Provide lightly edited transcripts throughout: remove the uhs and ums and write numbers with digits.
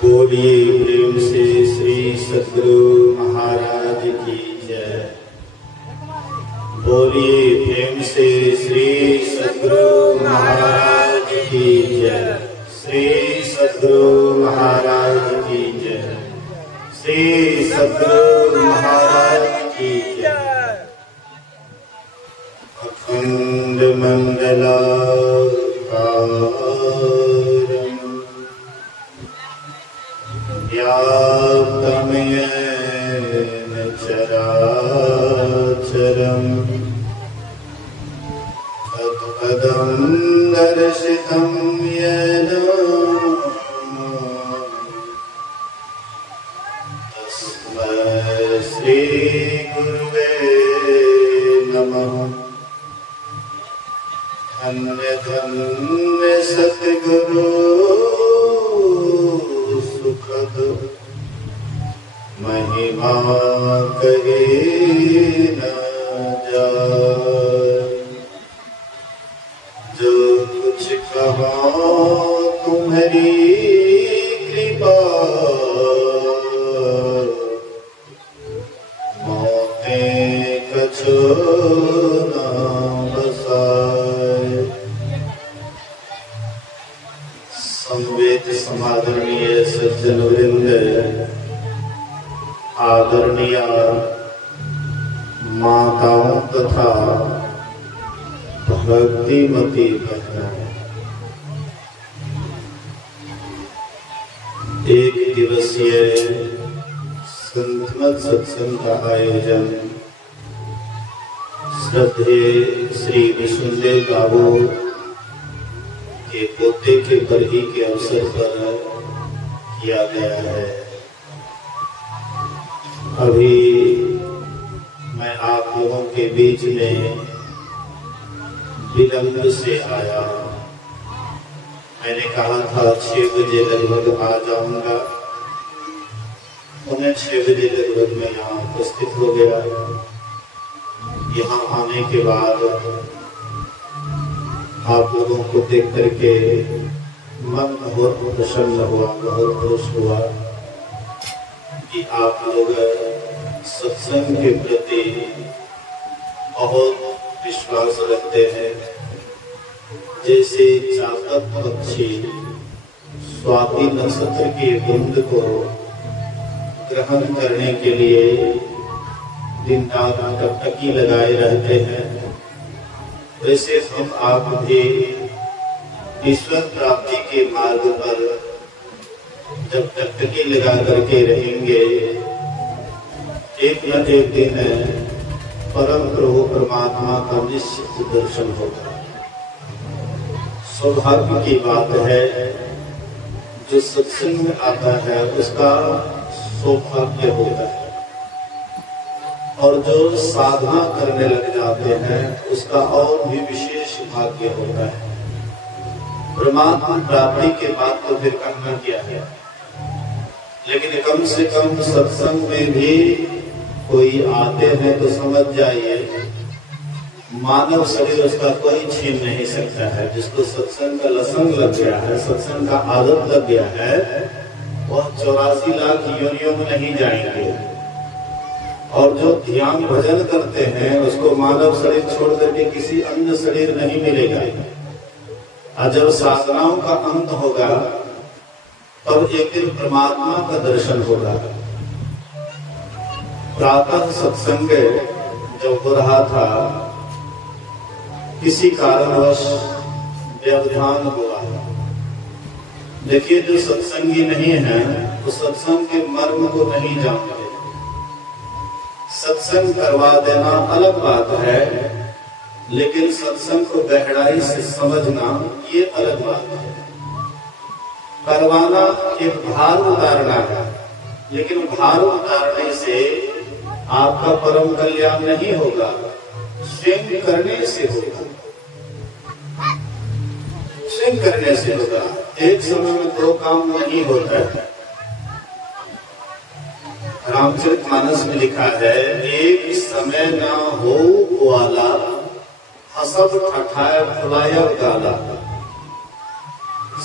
बोलिए प्रेम से श्री सद्गुरु महाराज की जय। बोलिए प्रेम से श्री सद्गुरु महाराज की जय। श्री सद्गुरु महाराज की जय। श्री सद्गुरु महाराज की जय। अखंड मंडलाकारं व्याप्तं येन चराचरं तत्पदं दर्शितं येन तस्मै श्री गुरुवे नमः। धन्य धन्य सद्गुरु सुखद महिमा कहे न जाए। जो कुछ कहा तुम्हारी कृपा मोतें कछो न बसाए। संवेद समादरणीय सज्जन वृंद, आदरणीय माताओं तथा भक्तिमती बहनों, एक दिवसीय संतमत सत्संग का आयोजन श्रद्धेय श्री विष्णुदेव बाबू के पोते के बरही के अवसर पर किया गया है। अभी मैं आप लोगों के बीच में विलंब से आया। मैंने कहा था 6 बजे लगभग आ जाऊंगा। उन्हें 6 बजे लगभग में यहाँ उपस्थित हो गया। यहाँ आने के बाद आप लोगों को देख करके मन बहुत प्रसन्न हुआ, बहुत खुश हुआ कि आप लोग सत्संग के प्रति बहुत विश्वास रखते हैं। जैसे चातक पक्षी स्वाति नक्षत्र के बूंद को ग्रहण करने के लिए दिन रात टकटकी लगाए रहते हैं, वैसे हम आप भी ईश्वर प्राप्ति के मार्ग पर जब टकटकी लगा करके रहेंगे, एक न एक दिन परम प्रभु परमात्मा का निश्चित दर्शन होगा। सौभाग्य की बात है, जो सत्संग में आता है उसका सौभाग्य होता है, और जो साधना करने लग जाते हैं उसका और भी विशेष भाग्य होता है। परमात्मा प्राप्ति के बाद तो फिर करना क्या है, लेकिन कम से कम सत्संग में भी कोई आते हैं तो समझ जाइए मानव शरीर उसका कोई छीन नहीं सकता है। जिसको सत्संग का लसंग लग गया है, सत्संग का आदत लग गया है, वह 84 लाख योनियों में नहीं जाएंगे। और जो ध्यान भजन करते हैं उसको मानव शरीर छोड़ करके किसी अन्य शरीर नहीं मिलेगा। और जब साधनाओं का अंत होगा तब एक दिन परमात्मा का दर्शन होगा। प्रातः सत्संग जब हो रहा था, किसी कारणवश व्यवधान हुआ। देखिए, जो सत्संगी नहीं है वो सत्संग के मर्म को नहीं जानते। सत्संग करवा देना अलग बात है, लेकिन सत्संग को गहराई से समझना ये अलग बात है। करवाना एक भार उतारना है, लेकिन भार उतारने से आपका परम कल्याण नहीं होगा, स्वयं करने से होगा। स्वयं करने से होगा। एक समय में 2 काम नहीं होता है। रामचरितमानस में लिखा है, एक समय ना हो वाला हसब ठठाए फुलाया गाला।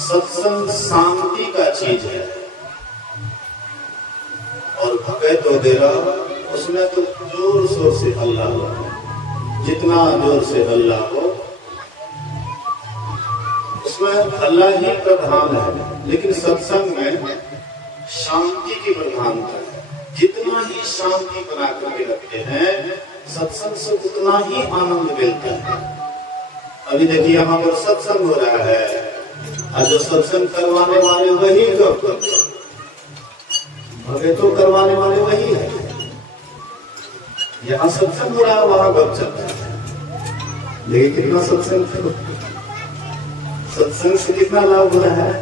सत्संग शांति का चीज है। भगत वगैरह उसमें तो जोर शोर से अल्लाह हो, जितना जोर से अल्लाह हो उसमें अल्लाह ही प्रधान है। लेकिन सत्संग में शांति की प्रधानता है। जितना ही शांति बना करके रखते हैं सत्संग से उतना ही आनंद मिलता है। अभी देखिए यहाँ पर सत्संग हो रहा है और जो सत्संग करवाने वाले वही भगतों करवाने वाले वही है। यहाँ सत्संग हो रहा है वहां गप चल रहा है। लेकिन कितना सत्संग से कितना लाभ हो रहा है।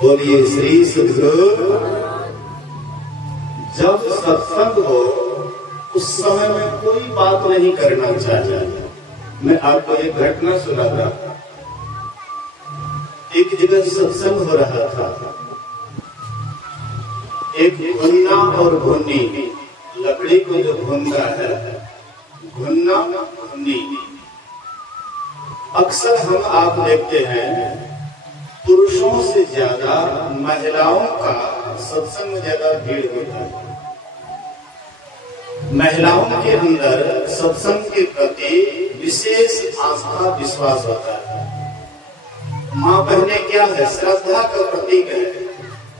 बोलिए श्री सद्गुरु। जब सत्संग हो उस समय में कोई बात नहीं करना चाहिए। मैं आपको एक घटना सुना था। एक जगह सत्संग हो रहा था। एक घुन्ना और घुन्नी, लकड़ी को जो घुनता है, घुन्ना घुन्नी। अक्सर हम आप देखते हैं पुरुषों से ज्यादा महिलाओं का सत्संग में ज्यादा भीड़ होता है। महिलाओं के अंदर सत्संग के प्रति विशेष आस्था विश्वास होता है। माँ बहने क्या है, श्रद्धा का प्रतीक है।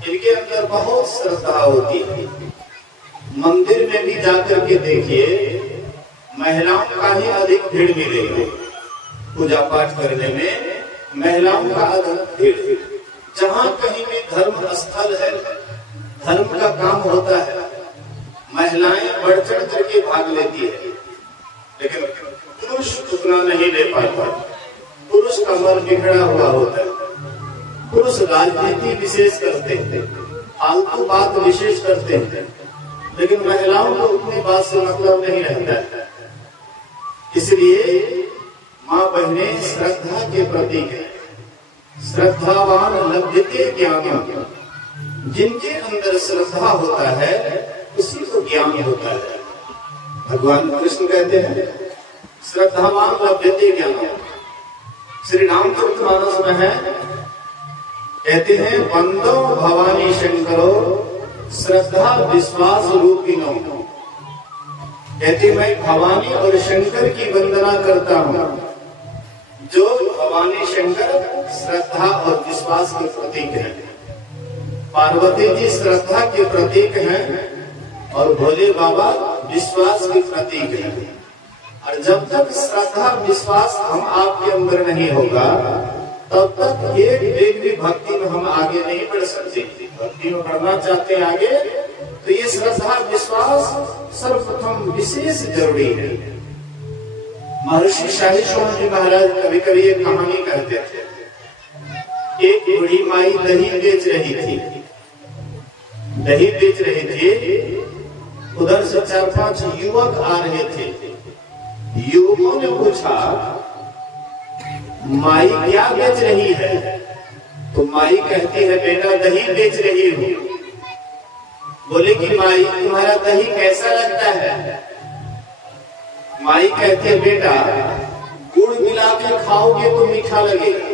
इनके अंदर बहुत श्रद्धा होती है। मंदिर में भी जाकर के देखिए महिलाओं का ही अधिक भीड़ मिलेगी। पूजा पाठ करने में महिलाओं का अधिक भीड़। जहाँ कहीं भी धर्म स्थल है, धर्म का काम होता है, महिलाएं बढ़ चढ़ करके भाग लेती है। लेकिन पुरुष उतना नहीं ले पाता। पुरुष का मन बिगड़ा हुआ होता है। पुरुष राजनीति विशेष करते हैं, फालतू बात विशेष करते हैं, लेकिन महिलाओं को उतनी बात से मतलब नहीं रहता है। इसलिए माँ बहने श्रद्धा के प्रतीक है। श्रद्धावान लभ्यते ज्ञान। जिनके अंदर श्रद्धा होता है उसी को ज्ञान होता है। भगवान कृष्ण कहते हैं श्रद्धावान लभ्यते ज्ञान। श्री रामचरितमानस में है, कहते हैं वंदो भवानी शंकरो श्रद्धा विश्वास रूपिणो। कहते मैं भवानी और शंकर की वंदना करता हूँ। जो भवानी शंकर श्रद्धा और विश्वास के प्रतीक हैं। पार्वती जी श्रद्धा के प्रतीक हैं और भोले बाबा विश्वास के प्रतीक हैं। और जब तक श्रद्धा विश्वास हम आपके अंदर नहीं होगा तब तक एक भी भक्ति में हम आगे नहीं बढ़ सकते। भक्ति में बढ़ना चाहते हैं आगे तो ये श्रद्धा विश्वास सर्वप्रथम विशेष जरूरी है। महर्षि शाही सोहन जी महाराज कभी कभी एक कहानी कहते थे। एक बूढ़ी माई दही बेच रही थी। दही बेच रही थी। उधर से 4-5 युवक आ रहे थे। युवकों ने पूछा माई क्या बेच रही है? तो माई कहती है बेटा दही बेच रही हूँ। बोले कि माई तुम्हारा दही कैसा लगता है? माई कहती है बेटा गुड़ मिला के खाओगे तो मीठा लगेगा।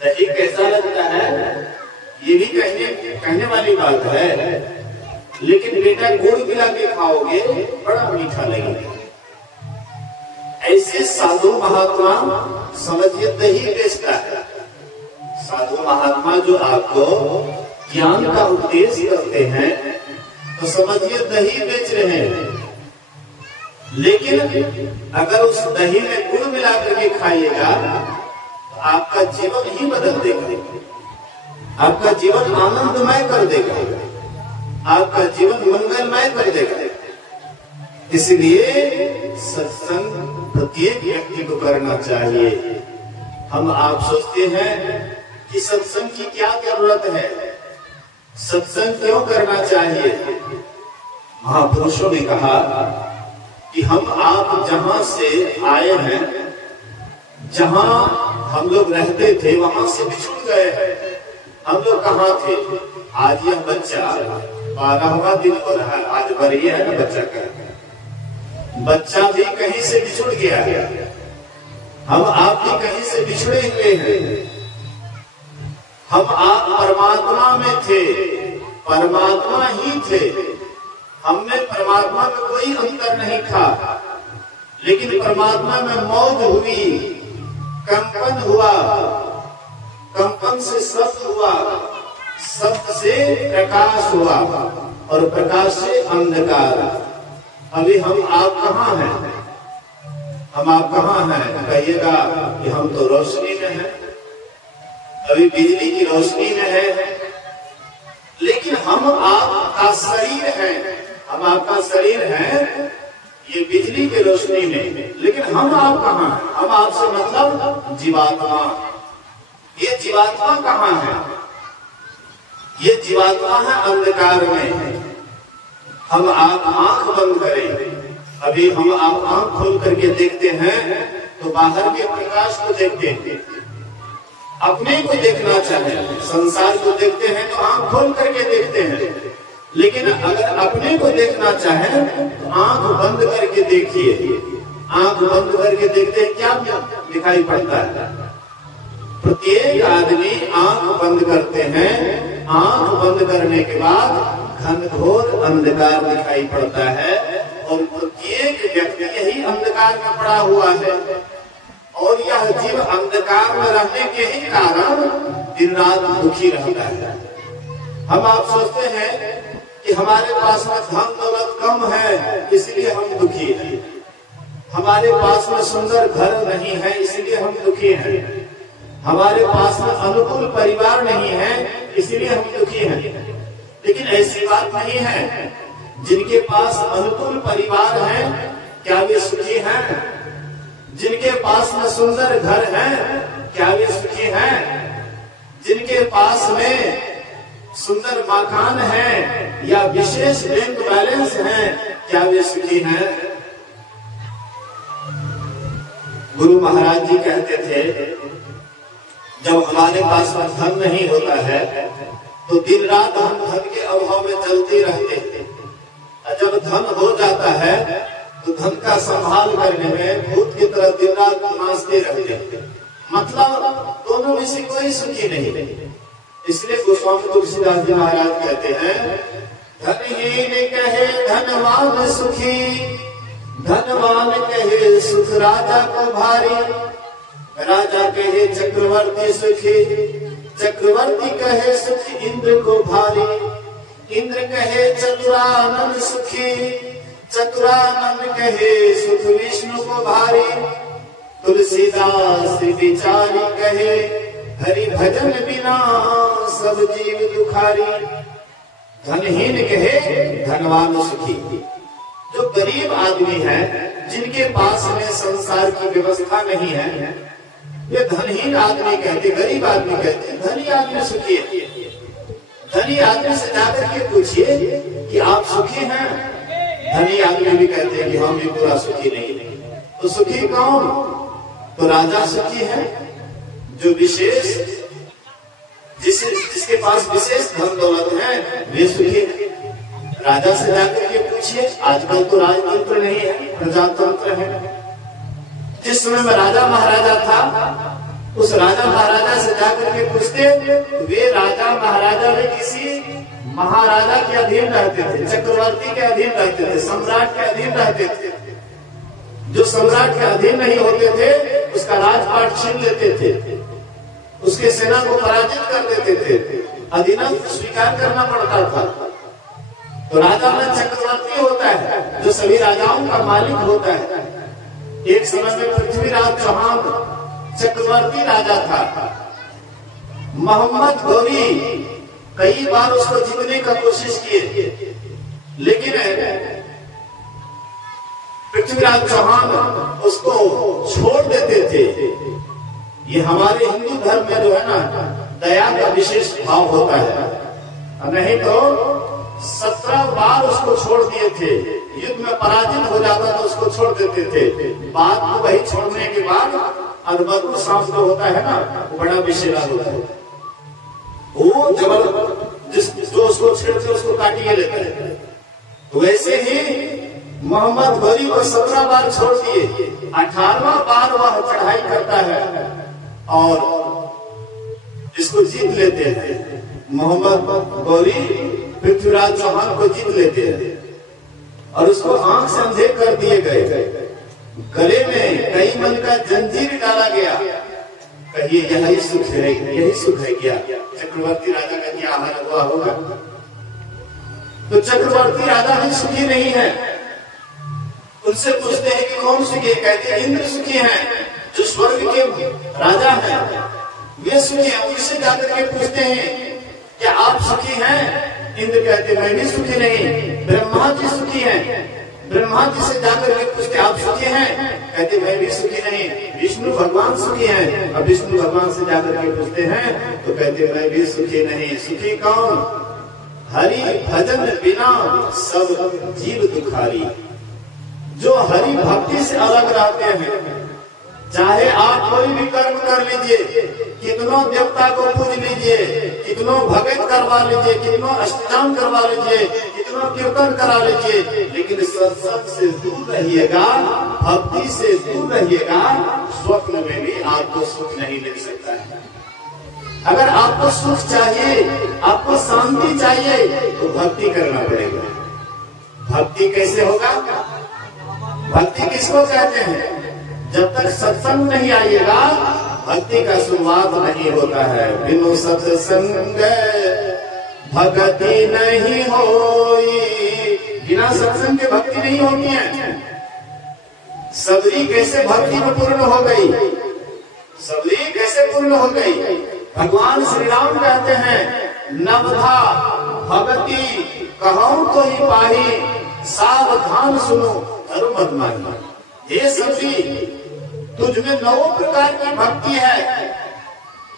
दही कैसा लगता है ये भी कहने वाली बात है, लेकिन बेटा गुड़ मिला के खाओगे बड़ा मीठा लगेगा। ऐसे साधु महात्मा समझिए दही बेचता है। साधु महात्मा जो आपको ज्ञान का उपदेश करते हैं तो समझिए दही बेच रहे हैं। लेकिन अगर उस दही में गुड़ मिला करके खाइएगा तो आपका जीवन ही बदल देगा। आपका जीवन आनंदमय कर देगा। आपका जीवन मंगलमय कर देगा। इसलिए सत्संग प्रत्येक व्यक्ति को करना चाहिए। हम आप सोचते हैं कि सत्संग की क्या जरूरत है, सत्संग क्यों करना चाहिए? महापुरुषों ने कहा कि हम आप जहां से आए हैं, जहां हम लोग रहते थे वहां से बिछुड़ गए हैं। हम लोग कहाँ थे? आज यह बच्चा 12वां दिन हो रहा है। आज बरिया है ना बच्चा का। बच्चा भी कहीं से बिछुड़ गया है। हम आप भी कहीं से बिछड़े हुए हैं। हम आप परमात्मा में थे, परमात्मा ही थे। हमने परमात्मा में कोई अंतर नहीं था, लेकिन परमात्मा में मौज हुई, कंपन हुआ, कंपन से शब्द हुआ, शब्द से प्रकाश हुआ और प्रकाश से अंधकार। अभी हम आप कहाँ हैं? हम आप कहाँ हैं? कहिएगा कि हम तो रोशनी में हैं, अभी बिजली की रोशनी में है, लेकिन हम आपका शरीर है, हम आपका शरीर है ये बिजली की रोशनी में, लेकिन हम आप कहाँ हैं? हम आपसे मतलब जीवात्मा। ये जीवात्मा कहाँ है? ये जीवात्मा है अंधकार में। हम आप आंख बंद करें, अभी हम आप आंख खोल करके देखते हैं तो बाहर के प्रकाश को देखते हैं, अपने को देखना चाहें, संसार को देखते हैं तो आंख खोल करके देखते हैं, लेकिन अगर अपने को देखना चाहें तो आंख बंद करके देखिए। आंख बंद करके देखते हैं क्या दिखाई पड़ता है? प्रत्येक आदमी आंख बंद करते हैं, आंख बंद करने के बाद घनघोर अंधकार दिखाई पड़ता है और प्रत्येक व्यक्ति यही अंधकार में पड़ा हुआ है और यह जीव अंधकार में रहने के ही कारण दिन रात दुखी रहता है। हम आप सोचते हैं कि हमारे पास में धन दौलत कम है इसलिए हम दुखी हैं, हमारे पास में सुंदर घर नहीं है इसलिए हम दुखी हैं, हमारे पास में अनुकूल परिवार नहीं है इसलिए हम दुखी हैं। लेकिन ऐसी बात नहीं है। जिनके पास अनुकूल परिवार है क्या वे सुखी हैं? जिनके पास में सुंदर घर है क्या वे सुखी हैं? जिनके पास में सुंदर मकान है या विशेष बैंक बैलेंस है क्या वे सुखी हैं? गुरु महाराज जी कहते थे जब हमारे पास में धन नहीं होता है तो दिन रात हम धन के अभाव में चलते रहते हैं, और जब धन हो जाता है तो धन का संभाल करने में भूत की तरह दिन रात नाचते रहते हैं। मतलब दोनों में से कोई सुखी नहीं। इसलिए गोस्वामी तुलसीदास जी महाराज कहते हैं धनहीन कहे धनवान सुखी, धनवान कहे सुख राजा को भारी, राजा कहे चक्रवर्ती सुखी, चक्रवर्ती कहे सुख इंद्र को भारी, इंद्र कहे चतुरानंद सुखी, चतुरानंद कहे सुख विष्णु को भारी, तुलसीदास विचारी कहे हरि भजन बिना सब जीव दुखारी। धनहीन कहे धनवान सुखी, जो गरीब आदमी है जिनके पास में संसार की व्यवस्था नहीं है ये धनहीन आदमी कहते, गरीब आदमी कहते। धनी आदमी सुखी है। धनी आदमी से जाकर के पूछिए कि आप सुखी हैं? धनी आदमी भी कहते हैं कि हम भी पूरा सुखी नहीं। तो सुखी कौन? तो राजा सुखी है जो विशेष जिसके पास विशेष धन दौलत है वे सुखी है। राजा से जाकर के पूछिए, आजकल तो राजतंत्र नहीं है, प्रजातंत्र है। जिस समय में राजा महाराजा था उस राजा महाराजा से जाकर के पूछते वे राजा महाराजा भी किसी महाराजा के अधीन रहते थे, चक्रवर्ती के अधीन रहते थे, सम्राट के अधीन रहते थे। जो सम्राट के अधीन नहीं होते थे उसका राजपाट छीन लेते थे, उसके सेना को पराजित कर देते थे, अधीनस्थ स्वीकार करना पड़ता था। तो राजा में चक्रवर्ती होता है जो सभी राजाओं का मालिक होता है। एक समय में पृथ्वीराज चौहान चक्रवर्ती राजा था। मोहम्मद गौरी कई बार उसको जीतने का कोशिश किए, लेकिन पृथ्वीराज चौहान उसको छोड़ देते थे। ये हमारे हिंदू धर्म में जो है ना दया का विशेष भाव होता है, नहीं तो 17 बार उसको छोड़ दिए थे। युद्ध में पराजित हो जाता तो उसको छोड़ देते थे। बाद में वही छोड़ने के बाद अदबरु सांप जो होता है ना वो बड़ा विषैला होता है, वो जो उसको छेड़ते उसको काटिए लेते हैं। तो वैसे ही मोहम्मद गौरी को 17 बार छोड़ दिए, 18वां बार वह चढ़ाई करता है और इसको जीत लेते हैं। मोहम्मद गौरी पृथ्वीराज चौहान को जीत लेते हैं और उसको आंख से अंधे कर दिए गए। गले में कई मन का जंजीर डाला गया। कहिए यही सुख है, यही सुख है क्या? चक्रवर्ती राजा का क्या हाल हुआ होगा? तो चक्रवर्ती राजा भी सुखी नहीं है। उनसे पूछते हैं कि कौन सुखी है? कहते हैं इंद्र सुखी हैं, जो स्वर्ग के राजा हैं, वे सुखी हैं। उनसे जाकर के पूछते हैं क्या आप सुखी हैं? इंद्र कहते मैं भी सुखी नहीं। ब्रह्मा जी सुखी हैं। ब्रह्मा जी से जाकर के पूछते आप सुखी हैं? कहते मैं भी सुखी नहीं। विष्णु भगवान सुखी हैं। अब विष्णु भगवान से जाकर के पूछते हैं तो कहते मैं भी सुखी नहीं। सुखी कौन? हरि भजन बिना सब जीव दुखारी। जो हरि भक्ति से अलग रहते हैं, चाहे आप कोई भी कर्म कर लीजिए, कितनों देवता को पूज लीजिए, कितनों भगत करवा लीजिए, कितनों अष्टजाम करवा लीजिए, कितनों कीर्तन करा लीजिए, लेकिन सत्संग से दूर रहिएगा, भक्ति से दूर रहिएगा, स्वप्न में भी आपको सुख नहीं मिल सकता है। अगर आपको सुख चाहिए, आपको शांति चाहिए, तो भक्ति करना पड़ेगा। भक्ति कैसे होगा? भक्ति किसको कहते हैं? जब तक सत्संग नहीं आइएगा, भक्ति का शुरुआत नहीं होता है। बिनु सत्संग भक्ति नहीं होई। बिना सत्संग के भक्ति नहीं होती है। सबरी कैसे भक्ति में पूर्ण हो गई? सबरी कैसे पूर्ण हो गई? भगवान श्री राम कहते हैं नवधा भक्ति कहूं तो ही पाही, सावधान सुनो धर्म मत मानी। हे सबरी, तुझमें 9 प्रकार की भक्ति है,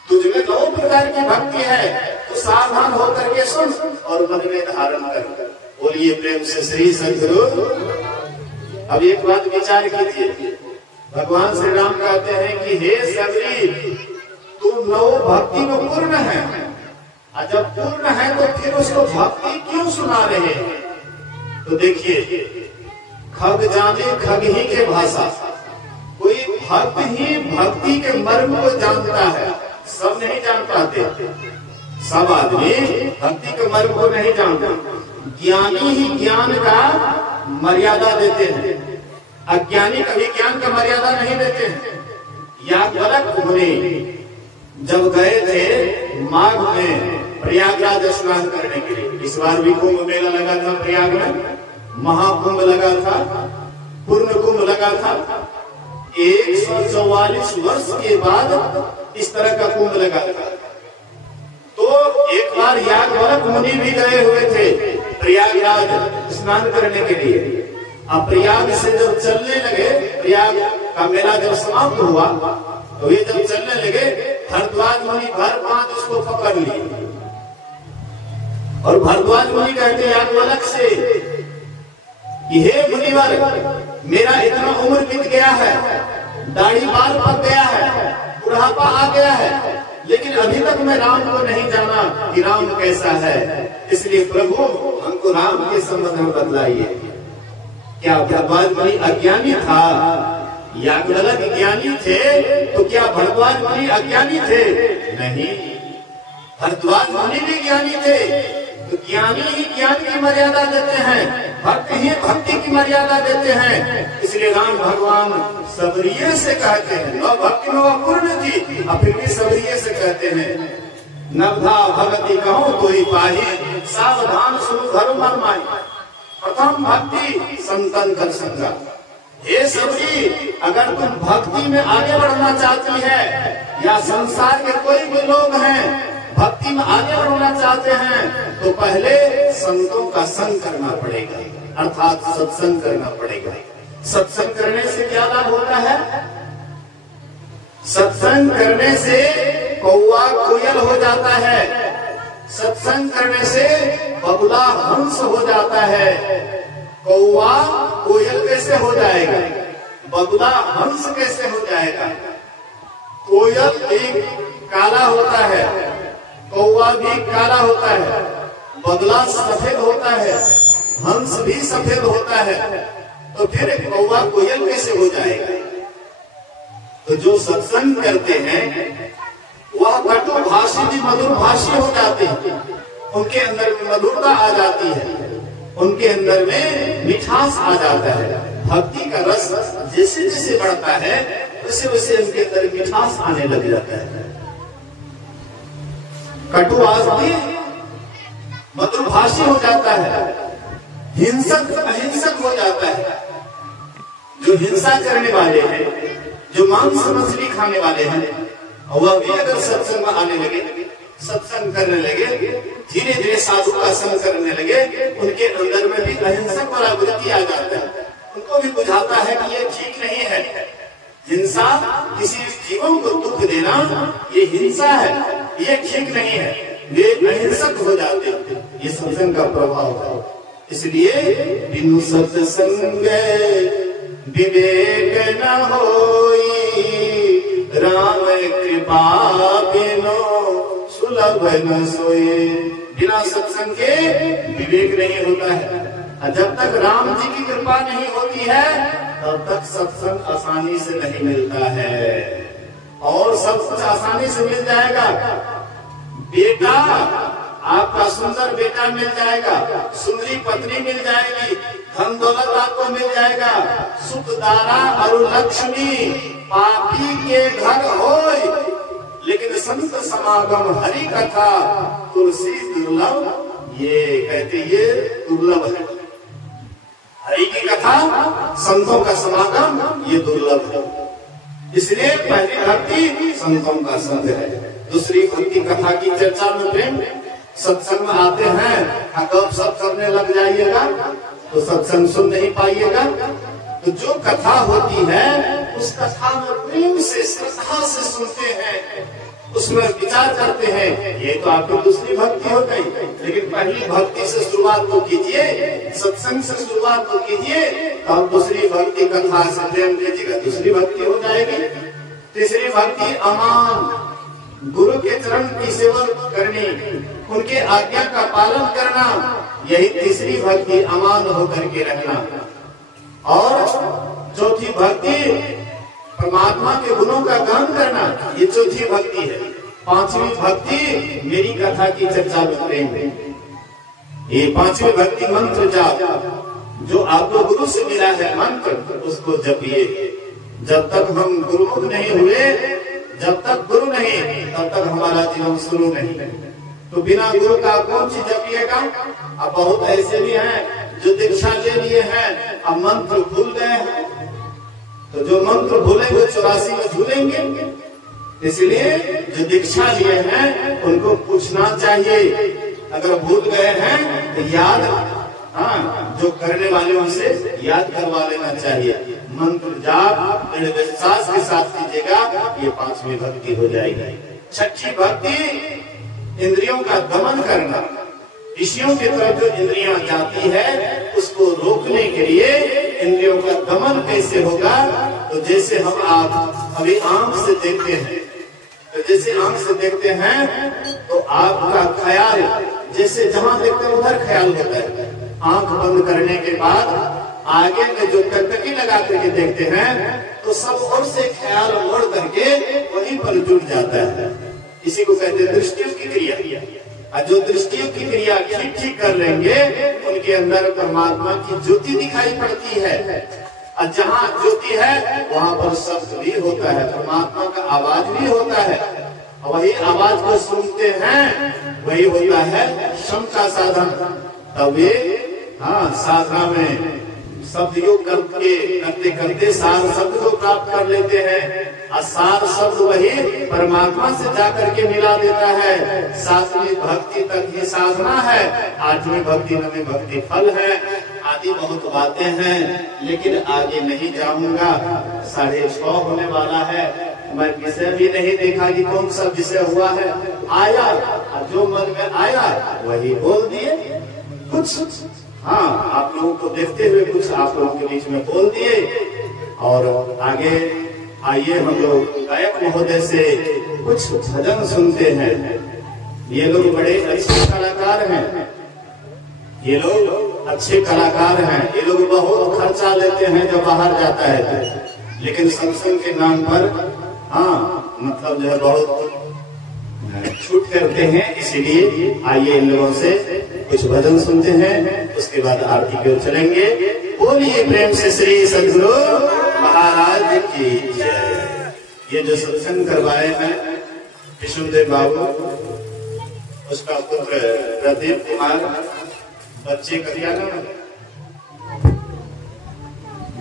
तुझमें 9 प्रकार की भक्ति है, तो सावधान होकर के सुन और मन में धारण कर। बोलिए प्रेम से श्री सद्गुरु। अब एक बात विचार कीजिए। भगवान श्री राम कहते हैं कि हे सबरी, तुम 9 भक्ति में पूर्ण है, और जब पूर्ण है तो फिर उसको भक्ति क्यों सुना रहे हैं? तो देखिए, खग जाने खग ही के भाषा। कोई भक्त ही भक्ति के मर्म को जानता है, सब नहीं जान पाते। सब आदमी भक्ति के मर्म को नहीं जानते। ज्ञानी ही ज्ञान का मर्यादा देते हैं, अज्ञानी कभी ज्ञान का मर्यादा नहीं देते हैं। याज्ञवल्क्य मुनि जब गए थे माघ में प्रयागराज स्नान करने के लिए, इस बार भी कुंभ मेला लगा था प्रयाग में, महाकुंभ लगा था, पूर्ण कुंभ लगा था। 144 वर्ष के बाद इस तरह का कुंभ लगा था। तो एक बार याज्ञवल्क्य मुनि भी गए हुए थे प्रयागराज स्नान करने के लिए। अब प्रयाग से जब चलने लगे, प्रयाग का मेला जब समाप्त हुआ, तो ये जब चलने लगे, भरद्वाज मुनि भर पांच उसको पकड़ लिए। और भरद्वाज मुनि कहते याज्ञवल्क्य से कि हे मुनिवर, मेरा इतना उम्र बीत गया है, दाढ़ी बाल पक गया है, बुढ़ापा आ गया है, लेकिन अभी तक मैं राम को नहीं जाना कि राम कैसा है। इसलिए प्रभु हमको राम के संबंध में बतलाइए। क्या भरद्वाज मुनि अज्ञानी था? याज्ञवल्क्य ज्ञानी थे, तो क्या भरद्वाज मुनि अज्ञानी थे? नहीं, भरद्वाज मुनि भी ज्ञानी थे। तो ज्ञानी ही ज्ञान की मर्यादा देते हैं, भक्त ही भक्ति की मर्यादा देते हैं। इसलिए राम भगवान सबरिये से कहते हैं, न भक्ति में वह पूर्ण थी, और फिर भी सबरिये से कहते हैं नवधा भगति कहूं तो ही पाही, सावधान सुनो धर्म मन माही। प्रथम भक्ति संतन कर संगा। हे सबरी, अगर तुम भक्ति में आगे बढ़ना चाहती है, या संसार के कोई भी लोग हैं भक्ति में आगे बढ़ना चाहते हैं, तो पहले संतों का संग करना पड़ेगा, अर्थात सत्संग करना पड़ेगा। सत्संग करने से क्या लाभ होता है? सत्संग करने से कौवा कोयल हो जाता है, सत्संग करने से बगुला हंस हो जाता है। कौवा कोयल कैसे हो जाएगा? बगुला हंस कैसे हो जाएगा? कोयल एक काला होता है, कौवा भी काला होता है, बगुला सफेद होता है, हंस भी सफेद होता है, तो फिर कौवा कोयल कैसे हो जाएगा? तो जो सत्संग करते हैं वह कटु भाषी भी मधुर भाषी हो जाते हैं। उनके अंदर में मधुरता आ जाती है, उनके अंदर में मिठास आ जाता है। भक्ति का रस जैसे जैसे बढ़ता है वैसे वैसे उनके अंदर मिठास आने लग जाता है। कटु आदमी मधुरभाषी हो जाता है, हिंसक अहिंसक हो जाता है। जो हिंसा करने वाले हैं, जो मांस मछली खाने वाले हैं, वह भी अगर सत्संग में आने लगे, सत्संग करने लगे, धीरे धीरे साधु का संग करने लगे, उनके अंदर में भी अहिंसक वाला वृत्ति आ जाता है। उनको भी बुझाता है कि ये ठीक नहीं है, हिंसा, किसी जीवन को दुख देना ये हिंसा है, ये ठीक नहीं है, वे अहिंसक हो जाते हैं। ये सत्संग का प्रभाव है। इसलिए बिनु सत्संग विवेक न होई, राम कृपा बिनु सुलभ न सोई। बिना सत्संग के विवेक नहीं होता है। जब तक राम जी की कृपा नहीं होती है तब तक सत्संग आसानी से नहीं मिलता है। और सब कुछ आसानी से मिल जाएगा। बेटा, आपका सुंदर बेटा मिल जाएगा, सुंदरी पत्नी मिल जाएगी, धन दौलत आपको मिल जाएगा, सुखदारा और लक्ष्मी पापी के घर होय, लेकिन संत समागम हरि कथा तुलसी दुर्लभ, ये कहते ये दुर्लभ है। हरि की कथा, संतों का समागम ये दुर्लभ है। इसलिए पहली भक्ति संतों का संग है, दूसरी भक्ति कथा की चर्चा में प्रेम। सत्संग में आते हैं, गप सब करने लग जाइएगा तो सत्संग सुन नहीं पाइएगा। तो जो कथा होती है उस कथा में प्रेम से, श्रद्धा से सुनते हैं, उसमें विचार करते हैं। ये तो आपकी दूसरी भक्ति हो गई, लेकिन पहली भक्ति से शुरुआत तो कीजिए, सत्संग से शुरुआत तो कीजिए, तब दूसरी भक्ति कथा से प्रेम कीजिएगा, दूसरी भक्ति हो जाएगी। तीसरी भक्ति अमान, गुरु के चरण की सेवा करनी, उनके आज्ञा का पालन करना, यही तीसरी भक्ति अमान होकर के रहना। और चौथी भक्ति परमात्मा के गुणों का गान करना, ये चौथी भक्ति है। पांचवी भक्ति मेरी कथा की चर्चा में प्रेम है। ये पांचवी भक्ति मंत्र जाप, जो आपको गुरु से मिला है मंत्र, उसको जपिए। जब तक हम गुरुमुख नहीं हुए, जब तक गुरु नहीं, तब तक हमारा जीवन शुरू नहीं। तो बिना गुरु का कौन सी जपिएगा। अब बहुत ऐसे भी हैं जो दीक्षा ले लिए हैं, अब मंत्र भूल गए हैं। तो जो मंत्र भूलेंगे 84 में झूलेंगे। इसलिए जो दीक्षा लिए हैं उनको पूछना चाहिए, अगर भूल गए हैं तो याद, जो करने वाले उनसे याद करवा लेना चाहिए। मंत्र जाप दृढ़ विश्वास के साथ कीजिएगा, ये पांचवी भक्ति हो जाएगी। छठी भक्ति इंद्रियों का दमन करना। विषयों की तरफ जो इंद्रियां जाती है उसको रोकने के लिए इंद्रियों का दमन कैसे होगा। तो जैसे हम आप अभी आंख से देखते हैं, तो जैसे आंख से देखते हैं तो आपका ख्याल जैसे जहां देखते हैं उधर ख्याल होता है। आंख बंद करने के बाद आगे में जो टकटकी लगा करके देखते हैं तो सब ओर से ख्याल मोड़ करके वहीं पर जुड़ जाता है। इसी को कहते हैं दृष्टियों की क्रिया। और जो दृष्टियों की क्रिया ठीक ठीक कर लेंगे उनके अंदर परमात्मा की ज्योति दिखाई पड़ती है। और जहाँ ज्योति है वहाँ पर शब्द भी होता है, परमात्मा का आवाज भी होता है। और वही आवाज को सुनते हैं, वही होता है शम का साधन। तब ये साधना में शब्द योग करते करते सार शब्द को प्राप्त कर लेते हैं। और सार शब्द वही परमात्मा से जाकर के मिला देता है। सातवीं भक्ति तक ये साधना है, आठवीं भक्ति नवीं भक्ति फल है। आदि बहुत बातें हैं, लेकिन आगे नहीं जाऊंगा, 6:30 होने वाला है। मैं विषय भी नहीं देखा कि कौन सा विषय हुआ है। आया जो मन में आया वही बोल दिए। कुछ आप लोगों को देखते हुए कुछ आप लोगों के बीच में बोल दिए। और आगे आइए हम लोग गायक महोदय से कुछ भजन सुनते हैं। ये लोग बड़े अच्छे कलाकार हैं, ये लोग अच्छे कलाकार हैं। ये लोग बहुत खर्चा लेते हैं जब बाहर जाता है, लेकिन सत्संग के नाम पर मतलब जो है बहुत छूट करते हैं, इसीलिए आइए इन लोगों से कुछ भजन सुनते हैं, उसके बाद आरती की ओर चलेंगे। बोलिए प्रेम से श्री सद्गुरु महाराज की जय। ये जो सत्संग करवाए हैं विष्णुदेव बाबू, उसका पुत्र प्रदीप कुमार, बच्चे का क्या नाम है,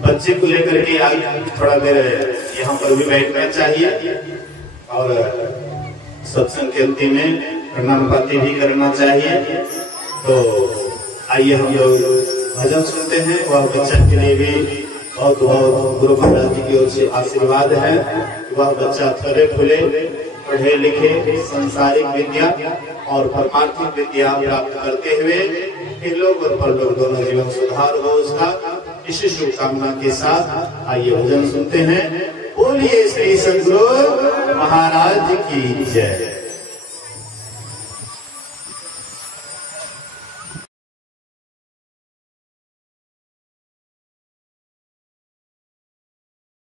बच्चे को लेकर के आज थोड़ा देर यहाँ पर भी बैठना चाहिए और सत्संग के अंतिम में प्रणाम पाती भी करना चाहिए। तो आइए हम लोग भजन सुनते हैं। वह बच्चा के लिए भी बहुत बहुत गुरु महाराज जी की ओर से आशीर्वाद है। वह बच्चा फले फूले पढ़े लिखे संसारिक विद्या और परमार्थिक विद्या प्राप्त करते हुए इहलोक और परलोक दोनों जीवन सुधार हो, उसका इसी शुभकामना के साथ आइए भजन सुनते हैं। बोलिए श्री सद्गुरु महाराज की जय।